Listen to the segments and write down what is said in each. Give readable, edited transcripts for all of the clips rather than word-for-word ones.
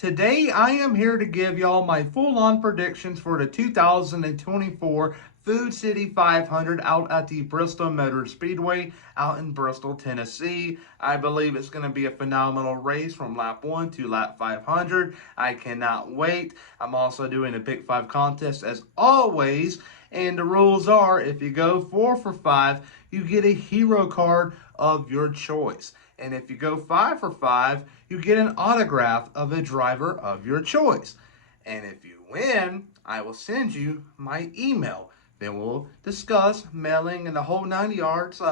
Today I am here to give y'all my full-on predictions for the 2024 Food City 500 out at the Bristol Motor Speedway out in Bristol, Tennessee. I believe it's going to be a phenomenal race from lap 1 to lap 500. I cannot wait. I'm also doing a Pick 5 contest as always. And the rules are, if you go 4 for 5, you get a hero card of your choice. And if you go 5 for 5, you get an autograph of a driver of your choice. And if you win, I will send you my email. Then we'll discuss mailing and the whole 9 yards.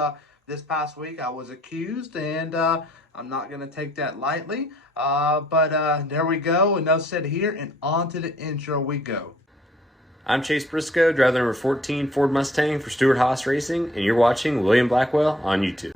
This past week I was accused, and I'm not going to take that lightly. But there we go. Enough said here, and on to the intro we go. I'm Chase Briscoe, driver number 14 Ford Mustang for Stewart-Haas Racing, and you're watching William Blackwell on YouTube.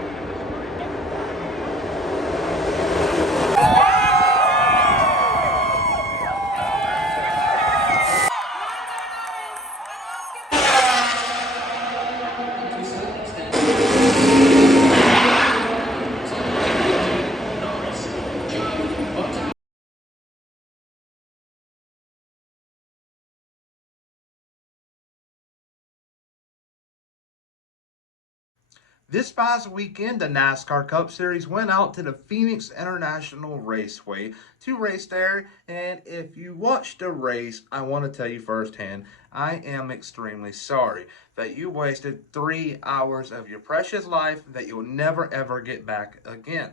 This past weekend, the NASCAR Cup Series went out to the Phoenix International Raceway to race there. And if you watched the race, I want to tell you firsthand, I am extremely sorry that you wasted 3 hours of your precious life that you'll never ever get back again.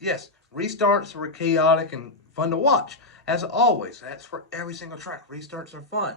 Yes, restarts were chaotic and fun to watch. As always, that's for every single track. Restarts are fun.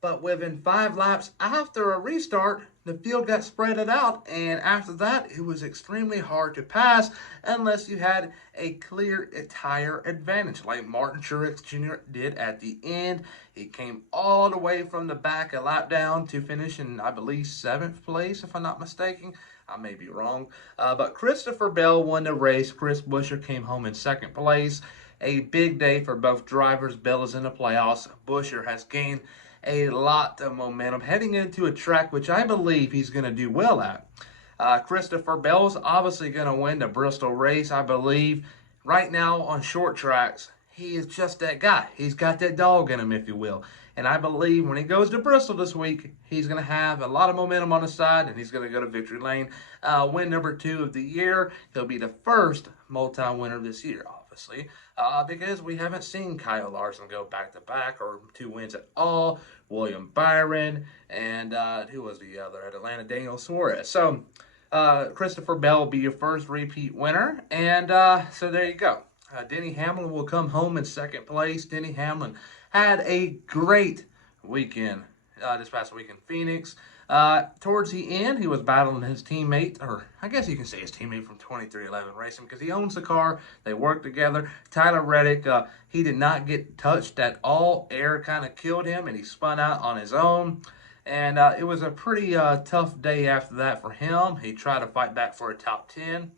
But within 5 laps after a restart, the field got spread out, and after that, it was extremely hard to pass unless you had a clear tire advantage, like Martin Truex Jr. did at the end. He came all the way from the back a lap down to finish in, I believe, 7th place, if I'm not mistaken. I may be wrong. But Christopher Bell won the race. Chris Buescher came home in 2nd place. A big day for both drivers. Bell is in the playoffs. Buescher has gained a lot of momentum heading into a track which I believe he's going to do well at. Christopher Bell's obviously going to win the Bristol race, I believe. Right now on short tracks, he is just that guy. He's got that dog in him, if you will. And I believe when he goes to Bristol this week, he's going to have a lot of momentum on his side, and he's going to go to victory lane. Win number 2 of the year. He'll be the first multi-winner this year, obviously, because we haven't seen Kyle Larson go back-to-back or 2 wins at all. William Byron, and who was the other at Atlanta? Daniel Suarez. So Christopher Bell will be your first repeat winner, and so there you go. Denny Hamlin will come home in 2nd place. Denny Hamlin had a great weekend this past week in Phoenix. Towards the end, he was battling his teammate, or I guess you can say his teammate from 2311 Racing, because he owns the car. They work together. Tyler Reddick, he did not get touched at all. Air kind of killed him, and he spun out on his own. And it was a pretty tough day after that for him. He tried to fight back for a top 10,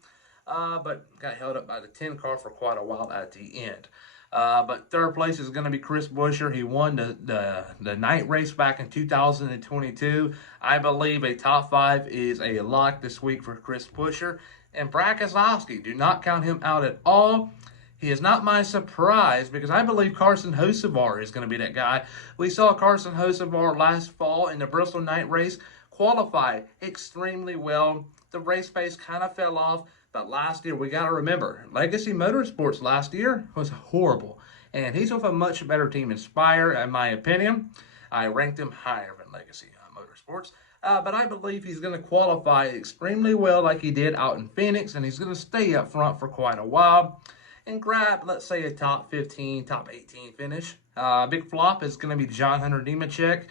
but got held up by the 10 car for quite a while at the end. But 3rd place is going to be Chris Buescher. He won the night race back in 2022. I believe a top 5 is a lock this week for Chris Buescher. And Brad Keselowski, do not count him out at all. He is not my surprise because I believe Carson Hocevar is going to be that guy. We saw Carson Hocevar last fall in the Bristol night race qualify extremely well. The race pace kind of fell off. But last year, we got to remember, Legacy Motorsports last year was horrible. And he's with a much better team, Inspire, in my opinion. I ranked him higher than Legacy Motorsports. But I believe he's going to qualify extremely well like he did out in Phoenix. And he's going to stay up front for quite a while and grab, let's say, a top 15, top 18 finish. Big flop is going to be John Hunter Nemechek.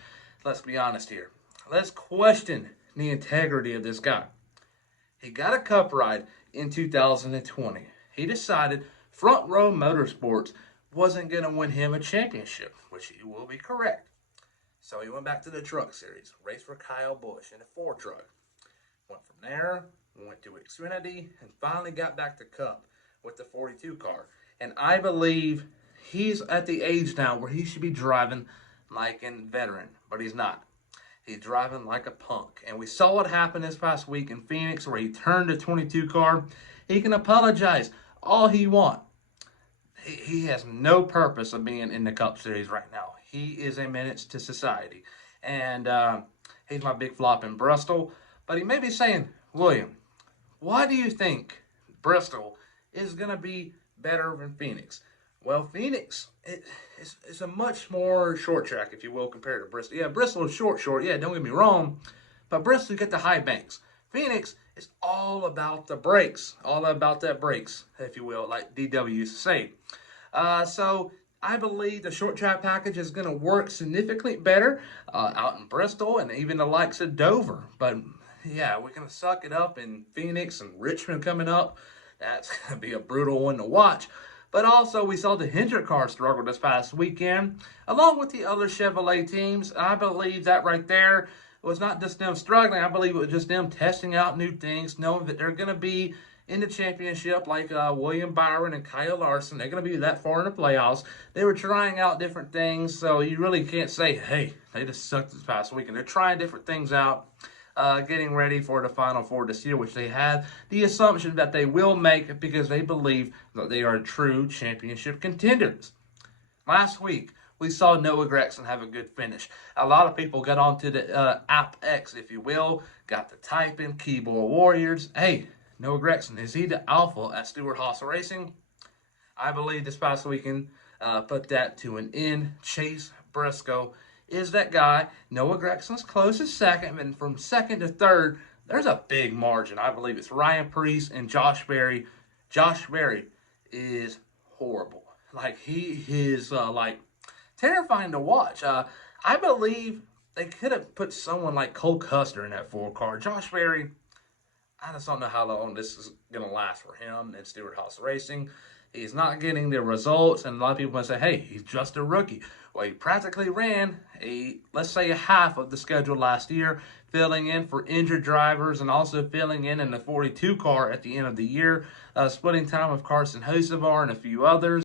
Let's be honest here. Let's question the integrity of this guy. He got a cup ride in 2020. He decided Front Row Motorsports wasn't going to win him a championship, which he will be correct. So he went back to the truck series, raced for Kyle Busch in a Ford truck. Went from there, went to Xfinity, and finally got back to Cup with the 42 car. And I believe he's at the age now where he should be driving like a veteran, but he's not. He's driving like a punk. And we saw what happened this past week in Phoenix where he turned a 22 car. He can apologize all he wants. he has no purpose of being in the Cup Series right now. He is a menace to society. And he's my big flop in Bristol. But he may be saying, William, why do you think Bristol is going to be better than Phoenix? Well, Phoenix it's a much more short track, if you will, compared to Bristol. Yeah, Bristol is short. Yeah, don't get me wrong. But Bristol, you get the high banks. Phoenix is all about the brakes, all about that brakes, if you will, like DW used to say. So I believe the short track package is going to work significantly better out in Bristol and even the likes of Dover. But yeah, we're going to suck it up in Phoenix and Richmond coming up. That's going to be a brutal one to watch. But also, we saw the Hendrick car struggle this past weekend, along with the other Chevrolet teams. I believe that right there was not just them struggling. I believe it was just them testing out new things, knowing that they're going to be in the championship like William Byron and Kyle Larson. They're going to be that far in the playoffs. They were trying out different things, so you really can't say, hey, they just sucked this past weekend. They're trying different things out. Getting ready for the Final Four this year, which they have the assumption that they will make because they believe that they are true championship contenders. Last week, we saw Noah Gragson have a good finish. A lot of people got onto the App X, if you will, got to type in keyboard warriors. Hey, Noah Gragson, is he the alpha at Stewart-Haas Racing? I believe this past weekend put that to an end. Chase Briscoe is that guy. Noah Gragson's close as second, and from second to third, there's a big margin. I believe it's Ryan Preece and Josh Berry. Josh Berry is horrible. Like, he is, terrifying to watch. I believe they could have put someone like Cole Custer in that 4 car. Josh Berry, I just don't know how long this is going to last for him and Stewart-Haas Racing. He's not getting the results, and a lot of people might say, hey, he's just a rookie. Well, he practically ran let's say a half of the schedule last year, filling in for injured drivers and also filling in the 42 car at the end of the year, splitting time with Carson Hocevar and a few others.